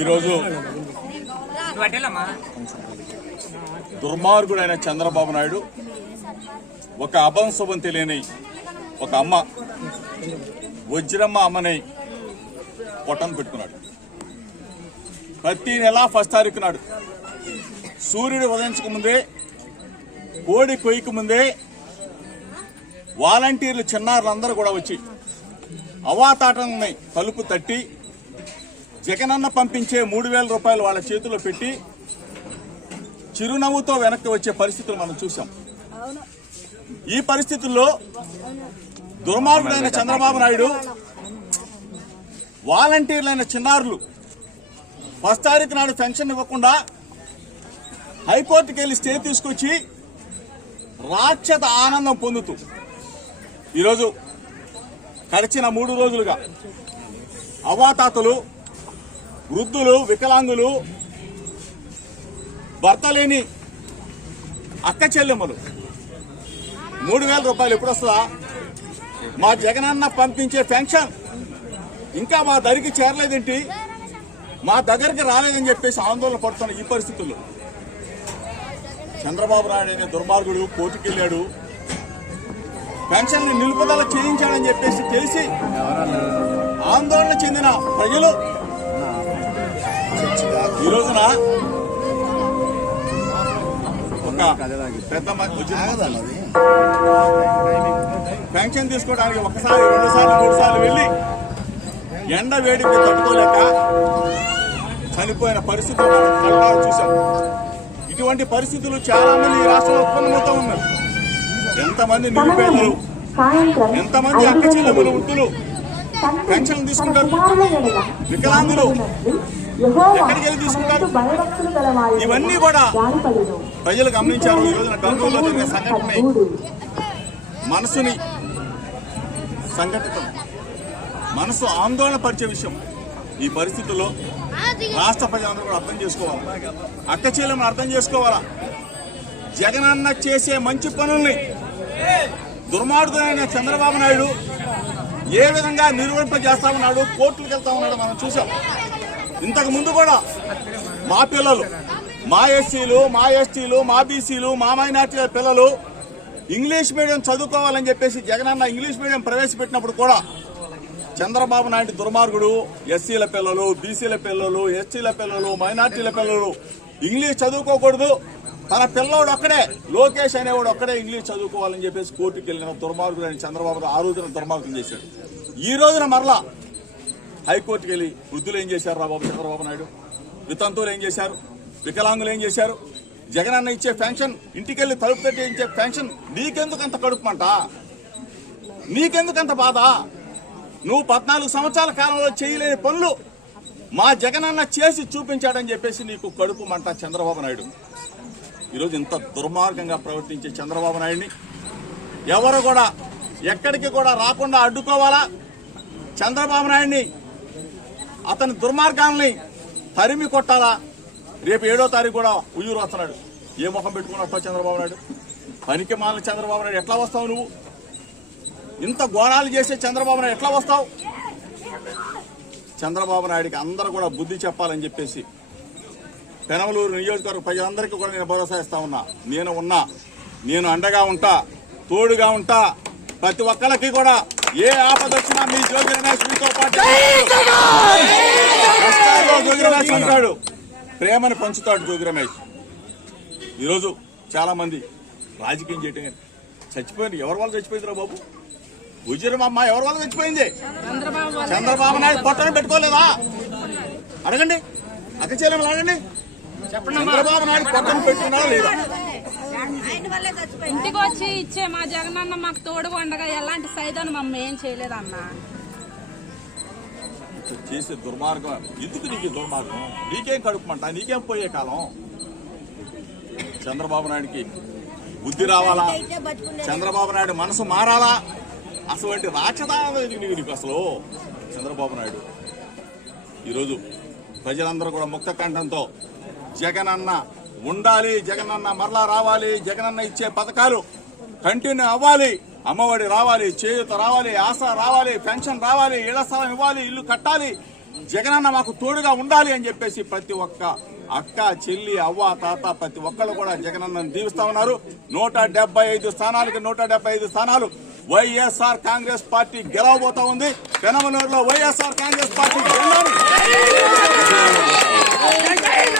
ఈరోజు దుర్మార్గుడైన చంద్రబాబు నాయుడు ఒక అభంశుభం తెలియని ఒక అమ్మ వజ్రమ్మ అమ్మని పొట్టను పెట్టుకున్నాడు ప్రతి నెల ఫస్ట్ తారీఖు నాడు సూర్యుడు ఉదయించక ముందే కోడి కొయ్యక ముందే వాలంటీర్లు చిన్నారులందరూ కూడా వచ్చి అవాతాటల్ని తలుపు తట్టి జగనన్న పంపించే మూడు వేల రూపాయలు వాళ్ళ చేతిలో పెట్టి చిరునవ్వుతో వెనక్కి వచ్చే పరిస్థితులు మనం చూసాం ఈ పరిస్థితుల్లో దుర్మార్గుడైన చంద్రబాబు నాయుడు వాలంటీర్లైన చిన్నారులు ఫస్ట్ తారీఖు నాడు పెన్షన్ ఇవ్వకుండా హైకోర్టుకి వెళ్ళి స్టే తీసుకొచ్చి రాక్షత ఆనందం పొందుతూ ఈరోజు గడిచిన మూడు రోజులుగా అవాతాతలు వృద్ధులు వికలాంగులు భర్త లేని అక్క చెల్లెమ్మలు మూడు వేల రూపాయలు ఎప్పుడు వస్తుందా మా జగనన్న పంపించే పెన్షన్ ఇంకా మా దరికి చేరలేదేంటి మా దగ్గరికి రాలేదని చెప్పేసి ఆందోళన పడుతున్న ఈ పరిస్థితుల్లో చంద్రబాబు నాయుడు అనే దుర్మార్గుడు కోర్టుకెళ్ళాడు పెన్షన్ నిలుపుదల చేయించాలని చెప్పేసి తెలిసి ఆందోళన చెందిన ప్రజలు ఈ రోజున ఒక పెద్ద పెన్షన్ తీసుకోవడానికి ఒకసారి రెండుసార్లు మూడు సార్లు వెళ్ళి ఎండ వేడికి తట్టుకోలేక చనిపోయిన పరిస్థితులు చూశాం ఇటువంటి పరిస్థితులు చాలా మంది ఈ రాష్ట్రంలో ఉత్పన్నమవుతా ఉన్నారు ఎంతమంది నిరుపేదలు ఎంతమంది అక్క చెల్లెములు ఉంటులు పెన్షన్ తీసుకుంటారు వికలాంగులు ఎక్కడికి వెళ్ళి తీసుకుంటారు ఇవన్నీ కూడా ప్రజలు గమనించారు ఈ రోజున గంగూరులో జరిగిన సంఘటన మనసుని సంఘటితం మనసు ఆందోళన పరిచే విషయం ఈ పరిస్థితుల్లో రాష్ట్ర ప్రజలందరూ కూడా అర్థం చేసుకోవాలి అక్క అర్థం చేసుకోవాలా జగనన్న చేసే మంచి పనుల్ని దుర్మార్గుడైన చంద్రబాబు నాయుడు ఏ విధంగా నిర్వహింప చేస్తా ఉన్నాడు కోర్టులకు వెళ్తా ఉన్నాడు మనం చూసాం ఇంతకు ముందు కూడా మా పిల్లలు మా ఎస్సీలు మా ఎస్టీలు మా బీసీలు మా మైనార్టీల పిల్లలు ఇంగ్లీష్ మీడియం చదువుకోవాలని చెప్పేసి జగనన్న ఇంగ్లీష్ మీడియం ప్రవేశపెట్టినప్పుడు కూడా చంద్రబాబు నాయుడు దుర్మార్గుడు ఎస్సీల పిల్లలు బీసీల పిల్లలు ఎస్టీల పిల్లలు మైనార్టీల పిల్లలు ఇంగ్లీష్ చదువుకోకూడదు తన పిల్లవాడు ఒక్కడే లోకేష్ అనేవాడు ఒక్కడే ఇంగ్లీష్ చదువుకోవాలని చెప్పేసి కోర్టుకు వెళ్ళిన దుర్మార్గుడు అని చంద్రబాబు ఆ రోజున దుర్మార్గం చేశాడు ఈ రోజున మరలా హైకోర్టుకి వెళ్ళి వృద్ధులు ఏం చేశారు రాబాబు చంద్రబాబు నాయుడు వితంతువులు ఏం చేశారు వికలాంగులు ఏం చేశారు జగన్ అన్న ఇచ్చే పెన్షన్ ఇంటికెళ్ళి తలుపు తట్టి ఇచ్చే పెన్షన్ నీకెందుకు అంత కడుపు నీకెందుకు అంత బాధ నువ్వు పద్నాలుగు సంవత్సరాల కాలంలో చేయలేని పనులు మా జగనన్న చేసి చూపించాడని చెప్పేసి నీకు కడుపు మంట చంద్రబాబు నాయుడు ఈరోజు ఇంత దుర్మార్గంగా ప్రవర్తించే చంద్రబాబు నాయుడిని ఎవరు కూడా ఎక్కడికి కూడా రాకుండా అడ్డుకోవాలా చంద్రబాబు నాయుడిని అతని దుర్మార్గాల్ని తరిమి కొట్టాలా రేపు ఏడో తారీఖు కూడా ఉయ్యూరు వస్తున్నాడు ఏ ముఖం పెట్టుకుని వస్తావు చంద్రబాబు నాయుడు పనికి మాలిన చంద్రబాబు నాయుడు ఎట్లా వస్తావు నువ్వు ఇంత గోణాలు చేసే చంద్రబాబు నాయుడు ఎట్లా వస్తావు చంద్రబాబు నాయుడికి అందరూ కూడా బుద్ధి చెప్పాలని చెప్పేసి పెనవలూరు నియోజకవర్గ ప్రజలందరికీ కూడా నేను భరోసా ఇస్తా ఉన్నా నేను ఉన్నా నేను అండగా ఉంటా తోడుగా ఉంటా ప్రతి ఒక్కరికి కూడా ఏ ఆపద వచ్చినా మీ జోగి రమేష్ పాటు ప్రేమను పంచుతాడు జోగి రమేష్ ఈరోజు చాలా మంది రాజకీయం చేయటం చచ్చిపోయింది ఎవరి వాళ్ళు చచ్చిపోయిందిరా బాబు అమ్మ ఎవరి వాళ్ళు చచ్చిపోయింది చంద్రబాబు నాయుడు పొట్టను పెట్టుకోలేదా అడగండి అక్కచేయలేము అడగండి చంద్రబాబు నాయుడు లేదా ఇంటికి వచ్చి ఇచ్చే మా జగనన్న మాకు తోడు ఉండగా ఎలాంటి సైదాన్ని మమ్మల్ని ఏం చేయలేదన్నా చేసే దుర్మార్గం ఎందుకు నీకు దుర్మార్గం నీకేం కడుపుమంటా నీకేం పోయే కాలం చంద్రబాబు నాయుడికి బుద్ధి రావాలా చంద్రబాబు నాయుడు మనసు మారాలా అటువంటి రాక్షదా నీకు అసలు చంద్రబాబు నాయుడు ఈరోజు ప్రజలందరూ కూడా ముక్త కంఠంతో జగనన్న ఉండాలి జగనన్న మరలా రావాలి జగనన్న ఇచ్చే పథకాలు కంటిన్యూ అవ్వాలి అమ్మఒడి రావాలి చేయూత రావాలి ఆశ రావాలి పెన్షన్ రావాలి ఇళ్ల స్థలం ఇవ్వాలి ఇల్లు కట్టాలి జగనన్న మాకు తోడుగా ఉండాలి అని చెప్పేసి ప్రతి ఒక్క అక్క చెల్లి అవ్వ తాత ప్రతి ఒక్కళ్ళు కూడా జగనన్నను దీవిస్తా ఉన్నారు నూట డెబ్బై ఐదు స్థానాలకి నూట డెబ్బై ఐదు స్థానాలు వైఎస్ఆర్ కాంగ్రెస్ పార్టీ గెలవబోతా ఉంది పెనమనూరులో వైఎస్ఆర్ కాంగ్రెస్ పార్టీ